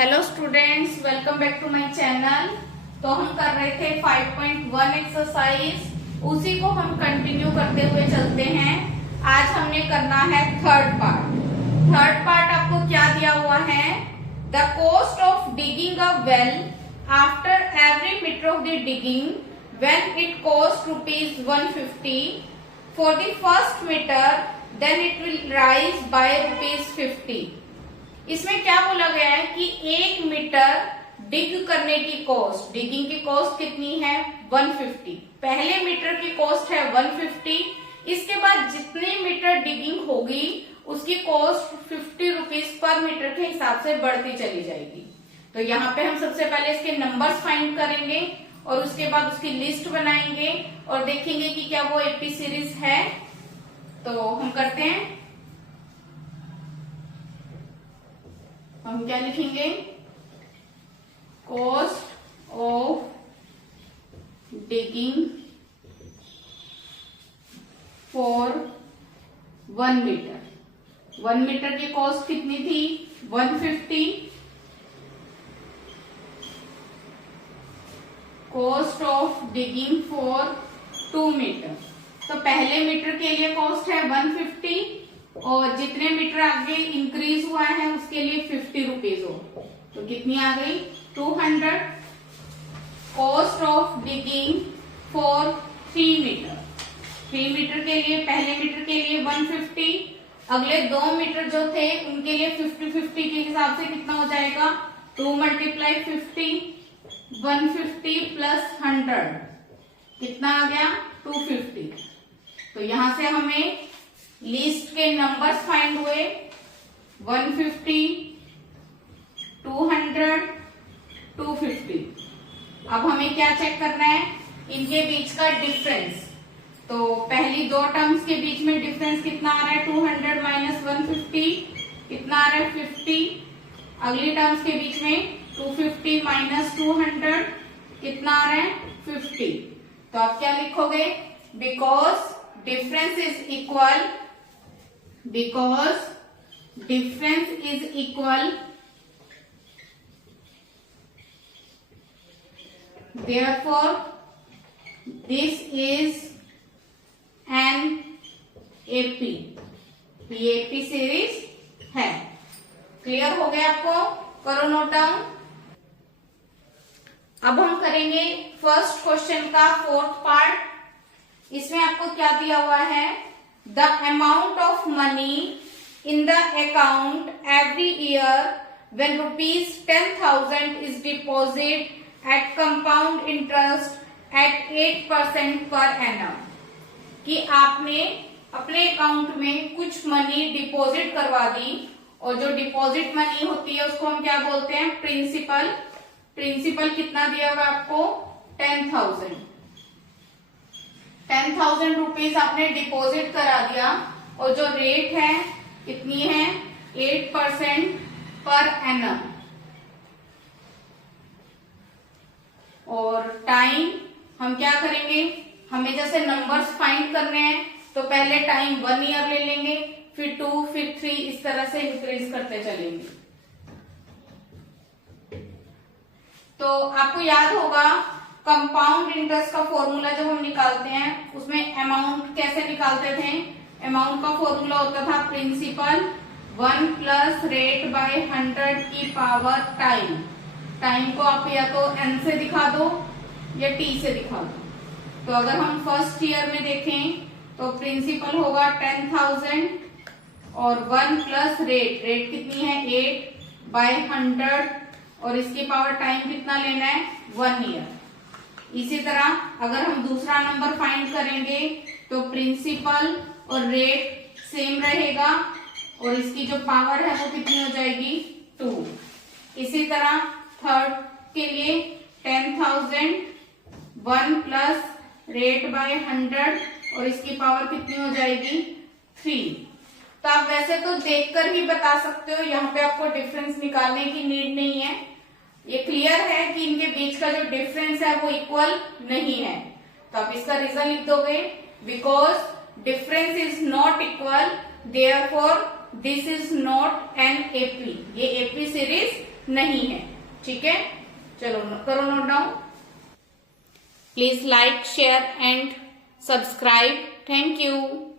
Hello students, welcome back to my channel. तो हम कर रहे थे 5.1 एक्सरसाइज, उसी को हम कंटिन्यू करते हुए चलते हैं। आज हमने करना है थर्ड पार्ट। थर्ड पार्ट आपको क्या दिया हुआ है? The cost of digging a well after every metre of the digging when it cost ₹150 for the first metre, then it will rise by ₹50। इसमें क्या बोला गया है कि 1 मीटर डिग करने की कॉस्ट, डिगिंग की कॉस्ट कितनी है? 150। पहले मीटर की कॉस्ट है 150। इसके बाद जितने मीटर डिगिंग होगी उसकी कॉस्ट ₹50 पर मीटर के हिसाब से बढ़ती चली जाएगी। तो यहाँ पे हम सबसे पहले इसके नंबर्स फाइंड करेंगे और उसके बाद उसकी लिस्ट बनाएंगे और देखेंगे कि क्या वो एपी सीरीज है। तो हम करते हैं, हम क्या लिखेंगे? Cost of digging for 1 metre. 1 metre की कॉस्ट कितनी थी? 150। Cost of digging for 2 metre. तो पहले मीटर के लिए कॉस्ट है 150 और जितने मीटर आगे इंक्रीज हुआ है उसके लिए ₹50 हो। तो कितनी आ गई? 200। Cost of digging for 3 metre. 3 metre के लिए, पहले मीटर के लिए 150, अगले 2 मीटर जो थे उनके लिए 50-50 के हिसाब से कितना हो जाएगा? 2 × 50, 150 प्लस 100 कितना आ गया? 250। तो यहां से हमें लिस्ट के नंबर्स फाइंड हुए, 150, 200, 250। अब हमें क्या चेक करना है? इनके बीच का डिफरेंस। तो पहली 2 टर्म्स के बीच में डिफरेंस कितना आ रहा है? 200 माइनस 150 कितना आ रहा है? 50। अगली टर्म्स के बीच में 250 माइनस 200 कितना आ रहा है? 50। तो आप क्या लिखोगे? Because difference is equal, because difference is equal, therefore this is an AP। ये AP सीरीज है। क्लियर हो गया आपको? करो नोट डाउन। अब हम करेंगे फर्स्ट क्वेश्चन का 4th पार्ट। इसमें आपको क्या दिया हुआ है? The amount of money in the account every year when ₹10,000 is deposit eight compound interest eight 8% per annum. कि आपने अपने अकाउंट में कुछ मनी डिपॉजिट करवा दी और जो डिपॉजिट मनी होती है उसको हम क्या बोलते हैं? प्रिंसिपल। प्रिंसिपल कितना दिया हुआ आपको? 10,000। 10,000 रुपीज आपने डिपॉजिट करा दिया और जो रेट है कितनी है? 8% पर एनम। और टाइम हम क्या करेंगे? हमें जैसे नंबर्स फाइंड करने हैं तो पहले टाइम 1 ईयर ले लेंगे, फिर 2, फिर 3, इस तरह से इंक्रीज करते चलेंगे। तो आपको याद होगा कंपाउंड इंटरेस्ट का फॉर्मूला जब हम निकालते हैं उसमें अमाउंट कैसे निकालते थे? अमाउंट का फॉर्मूला होता था प्रिंसिपल 1 प्लस रेट बाय 100 की पावर टाइम। टाइम को आप या तो n से दिखा दो या t से दिखा दो। तो अगर हम फर्स्ट ईयर में देखें तो प्रिंसिपल होगा 10,000 और 1 प्लस रेट, रेट कितनी है? 8 बाय 100 और इसकी पावर टाइम कितना लेना है? 1 ईयर। इसी तरह अगर हम दूसरा नंबर फाइंड करेंगे तो प्रिंसिपल और रेट सेम रहेगा और इसकी जो पावर है वो कितनी हो जाएगी? 2। इसी तरह थर्ड के लिए 10,000, 1 प्लस रेट बाय 100 और इसकी पावर कितनी हो जाएगी? 3। तो आप वैसे तो देखकर ही बता सकते हो, यहाँ पे आपको डिफरेंस निकालने की नीड नहीं है। ये क्लियर है कि इनके बीच का जो डिफरेंस है वो इक्वल नहीं है। तो आप इसका रीजन लिख दोगे, because difference is not equal, therefore this is not an AP. ये एपी सीरीज नहीं है। ठीक है, चलो करो note down. Please like, share and subscribe. Thank you.